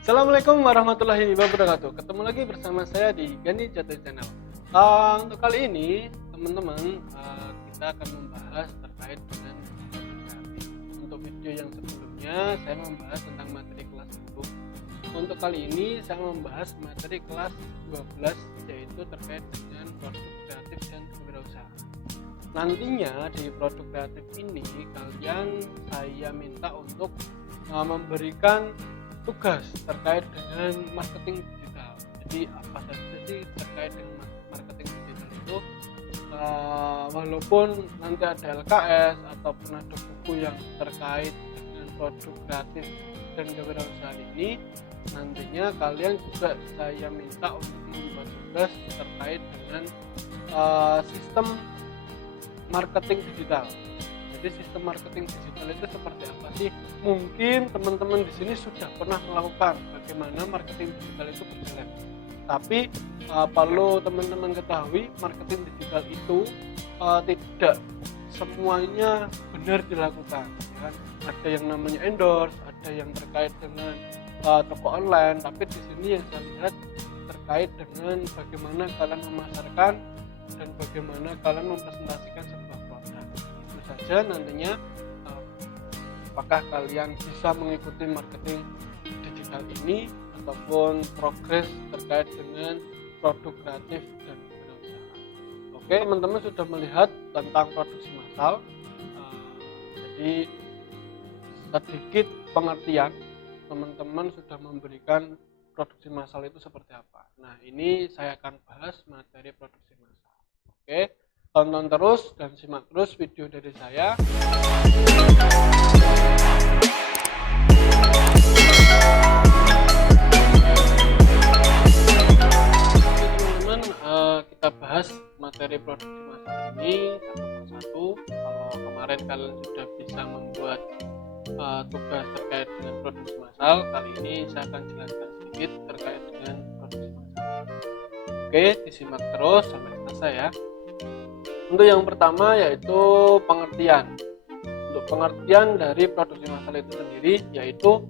Assalamualaikum warahmatullahi wabarakatuh. Ketemu lagi bersama saya di Gani Jatuh Channel. Untuk kali ini, teman-teman, kita akan membahas terkait dengan kreatif. Untuk video yang sebelumnya, saya membahas tentang materi kelas 10. Untuk kali ini, saya membahas materi kelas 12, yaitu terkait dengan produk kreatif dan kewirausahaan. Nantinya di produk kreatif ini, saya minta untuk memberikan tugas terkait dengan marketing digital. Jadi apa saja sih terkait dengan marketing digital itu, walaupun nanti ada LKS ataupun ada buku yang terkait dengan produk kreatif dan kewirausahaan ini, nantinya kalian juga saya minta untuk membuat tugas terkait dengan sistem marketing digital. Jadi sistem marketing digital itu seperti apa sih? Mungkin teman-teman di sini sudah pernah melakukan bagaimana marketing digital itu berjalan. Tapi perlu teman-teman ketahui, marketing digital itu tidak semuanya benar dilakukan. Kan? Ada yang namanya endorse, ada yang terkait dengan toko online. Tapi di sini yang saya lihat terkait dengan bagaimana kalian memasarkan dan bagaimana kalian mempresentasikan sebuah produk. Itu saja nantinya. Apakah kalian bisa mengikuti marketing digital ini ataupun progres terkait dengan produk kreatif dan kewirausahaan. Oke, teman-teman sudah melihat tentang produksi massal. Jadi sedikit pengertian, teman-teman sudah memberikan produksi massal itu seperti apa. Nah, ini saya akan bahas materi produksi massal. Oke, tonton terus dan simak terus video dari saya. Teman-teman, kita bahas materi produksi massal ini satu persatu. Kalau kemarin kalian sudah bisa membuat tugas terkait dengan produksi massal, kali ini saya akan jelaskan sedikit terkait dengan produksi massal. Oke, disimak terus sampai selesai ya. Untuk yang pertama yaitu pengertian. Untuk pengertian dari produksi massal itu sendiri yaitu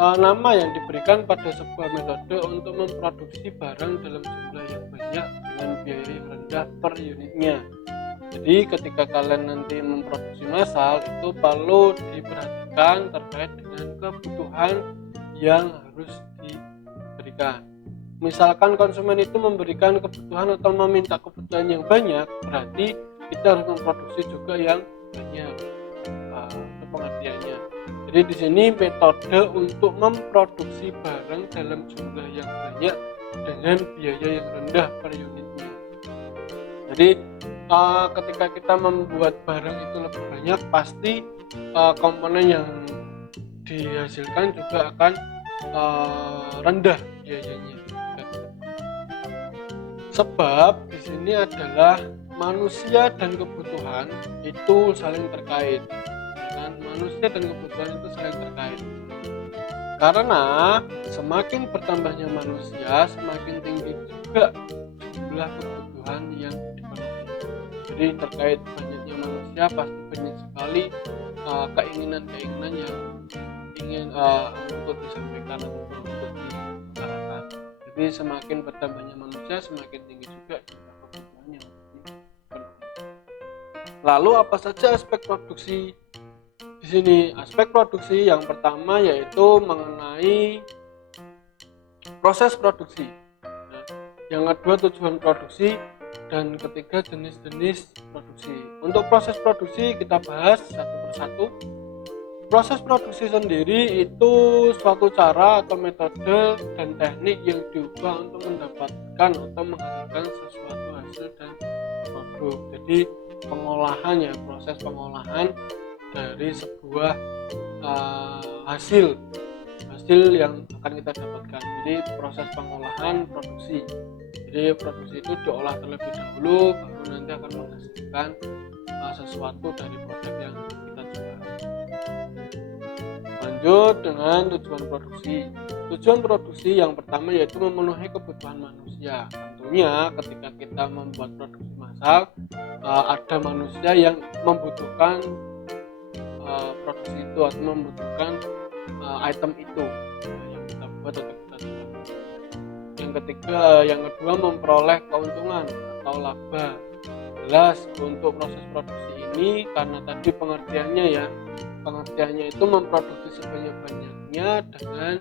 nama yang diberikan pada sebuah metode untuk memproduksi barang dalam jumlah yang banyak dengan biaya yang rendah per unitnya. Jadi ketika kalian nanti memproduksi massal itu perlu diperhatikan terkait dengan kebutuhan yang harus diberikan. Misalkan konsumen itu memberikan kebutuhan atau meminta kebutuhan yang banyak, berarti kita harus memproduksi juga yang banyak. Itu pengertiannya. Jadi di sini metode untuk memproduksi barang dalam jumlah yang banyak dengan biaya yang rendah per unitnya. Jadi ketika kita membuat barang itu lebih banyak, pasti komponen yang dihasilkan juga akan rendah biayanya. Sebab di sini adalah manusia dan kebutuhan itu saling terkait. Dan manusia dan kebutuhan itu saling terkait. Karena semakin bertambahnya manusia, semakin tinggi juga jumlah kebutuhan yang dipenuhi. Jadi terkait banyaknya manusia pasti banyak sekali keinginan-keinginan yang ingin untuk disampaikan atau untuk diutarakan. Jadi semakin bertambahnya manusia, semakin tinggi juga jumlah kebutuhan yang dipenuhi. Lalu apa saja aspek produksi di sini? Aspek produksi yang pertama yaitu mengenai proses produksi. Yang kedua tujuan produksi, dan ketiga jenis-jenis produksi. Untuk proses produksi kita bahas satu persatu. Proses produksi sendiri itu suatu cara atau metode dan teknik yang diubah untuk mendapatkan atau menghasilkan sesuatu hasil dan produk. Jadi pengolahan ya, proses pengolahan dari sebuah hasil yang akan kita dapatkan. Jadi proses pengolahan produksi. Jadi produksi itu diolah terlebih dahulu, baru nanti akan menghasilkan sesuatu dari produk yang kita jual. Lanjut dengan tujuan produksi. Tujuan produksi yang pertama yaitu memenuhi kebutuhan manusia. Tentunya ketika kita membuat produksi massal, ada manusia yang membutuhkan produksi itu atau membutuhkan item itu yang kita buat atau kita jual. Yang kedua memperoleh keuntungan atau laba. Jelas untuk proses produksi ini karena tadi pengertiannya itu memproduksi sebanyak-banyaknya dengan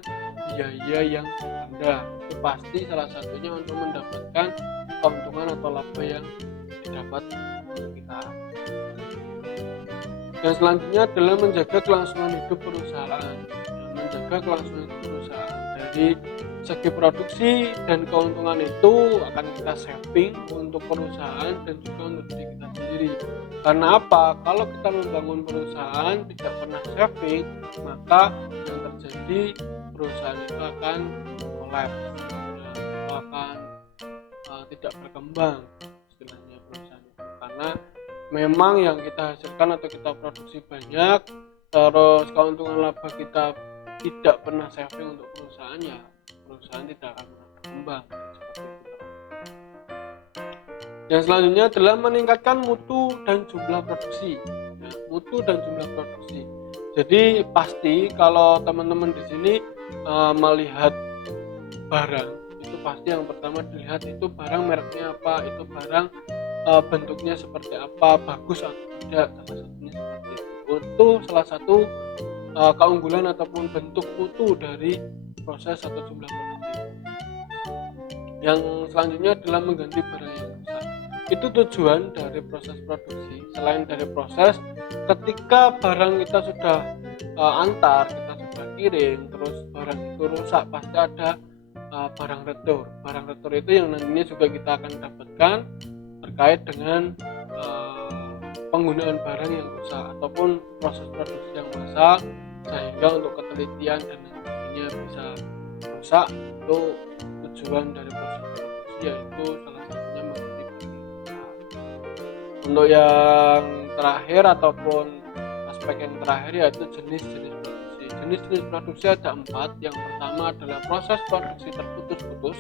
biaya yang rendah. Itu pasti salah satunya untuk mendapatkan keuntungan atau laba yang didapat kita. Dan selanjutnya adalah menjaga kelangsungan hidup perusahaan. Menjaga kelangsungan hidup perusahaan dari segi produksi dan keuntungan itu akan kita saving untuk perusahaan dan juga untuk diri kita sendiri. Karena apa? Kalau kita membangun perusahaan tidak pernah saving, maka yang terjadi perusahaan itu akan collapse, akan tidak berkembang istilahnya perusahaan itu. Karena memang yang kita hasilkan atau kita produksi banyak, terus keuntungan laba kita tidak pernah saving untuk perusahaan, ya perusahaan tidak akan berkembang seperti itu. Yang selanjutnya adalah meningkatkan mutu dan jumlah produksi. Mutu dan jumlah produksi. Jadi pasti kalau teman-teman di sini melihat barang, itu pasti yang pertama dilihat itu barang mereknya apa, itu barang bentuknya seperti apa, bagus atau tidak, salah satunya seperti itu. Itu salah satu keunggulan ataupun bentuk mutu dari proses atau jumlah produksi. Yang selanjutnya adalah mengganti barang yang rusak. Itu tujuan dari proses produksi. Selain dari proses, ketika barang kita sudah antar, kita sudah kirim, terus barang itu rusak, pasti ada barang retur. Barang retur itu yang nantinya juga kita akan dapatkan terkait dengan penggunaan barang yang rusak ataupun proses produksi yang massal, sehingga untuk ketelitian dan nantinya bisa rusak. Itu tujuan dari proses produksi, yaitu salah satunya mengganti barang. Untuk yang terakhir ataupun aspek yang terakhir yaitu jenis-jenis produksi. Jenis-jenis produksi ada 4. Yang pertama adalah proses produksi terputus-putus,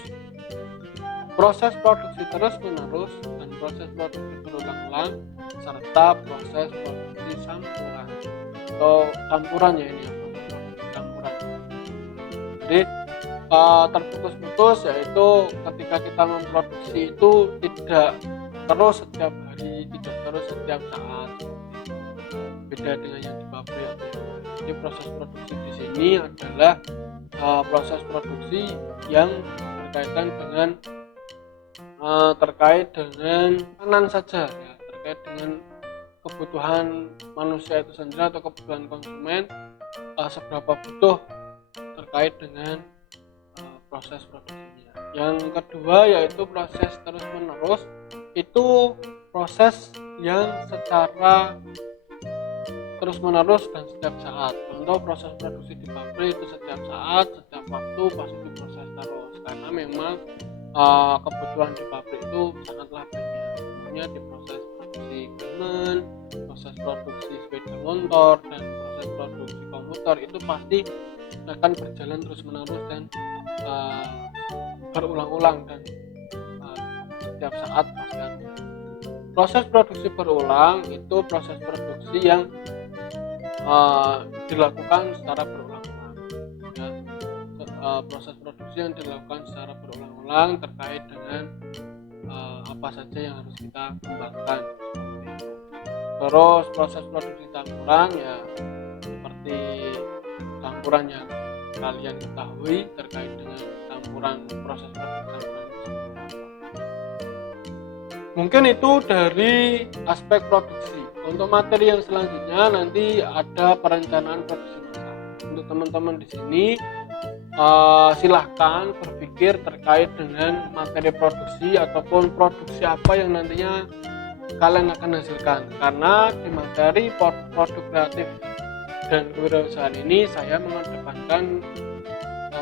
proses produksi terus-menerus, dan proses produksi berulang-ulang, serta proses produksi campuran atau campuran, ya ini ya, proses produksi campuran. Jadi terputus-putus yaitu ketika kita memproduksi itu tidak terus setiap hari, tidak terus setiap saat, beda dengan yang di pabrik. Jadi proses produksi di sini adalah proses produksi yang berkaitan dengan makanan saja, ya, terkait dengan kebutuhan manusia itu sendiri atau kebutuhan konsumen, seberapa butuh terkait dengan proses produksinya. Yang kedua yaitu proses terus menerus. Itu proses yang secara terus menerus dan setiap saat. Contoh proses produksi di pabrik itu setiap saat, setiap waktu pasti diproses terus, karena memang kebutuhan di pabrik itu sangatlah banyak. Kemudian di proses produksi garmen, proses produksi sepeda motor, dan proses produksi komputer itu pasti akan berjalan terus menerus dan berulang-ulang, dan setiap saat pasti ada. Proses produksi berulang itu proses produksi yang dilakukan secara berulang-ulang, ya. Proses produksi yang dilakukan secara berulang-ulang terkait dengan apa saja yang harus kita kembangkan. Terus proses produksi campuran, ya seperti campuran yang kalian ketahui terkait dengan campuran, proses produksi campuran itu seperti apa. Mungkin itu dari aspek produksi. Untuk materi yang selanjutnya nanti ada perencanaan produksi massal. Untuk teman-teman di sini silahkan berpikir terkait dengan materi produksi ataupun produksi apa yang nantinya kalian akan hasilkan. Karena di materi produk kreatif dan kewirausahaan ini saya mengedepankan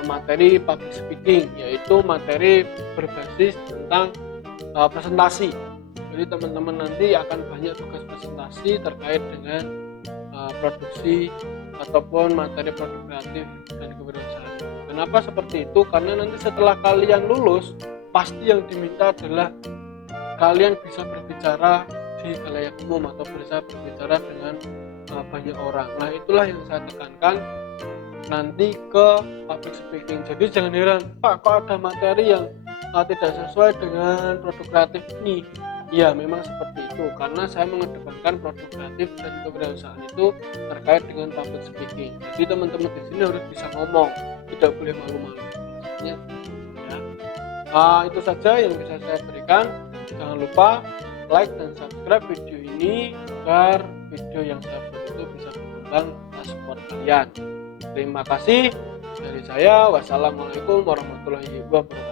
materi public speaking, yaitu materi berbasis tentang presentasi. Jadi teman-teman nanti akan banyak tugas presentasi terkait dengan produksi ataupun materi produk kreatif dan kewirausahaan. Kenapa seperti itu? Karena nanti setelah kalian lulus, pasti yang diminta adalah kalian bisa berbicara di khalayak umum atau bisa berbicara dengan banyak orang. Nah, itulah yang saya tekankan nanti ke public speaking. Jadi jangan heran, Pak, kok ada materi yang tidak sesuai dengan produk kreatif ini. Ya, memang seperti itu, karena saya mengedepankan produk kreatif dan kewirausahaan itu terkait dengan public speaking. Jadi teman-teman di sini harus bisa ngomong, tidak boleh malu-malu. Ya. Itu saja yang bisa saya berikan. Jangan lupa like dan subscribe video ini agar video yang saya buat itu bisa berkembang atas support kalian. Terima kasih dari saya. Wassalamualaikum warahmatullahi wabarakatuh.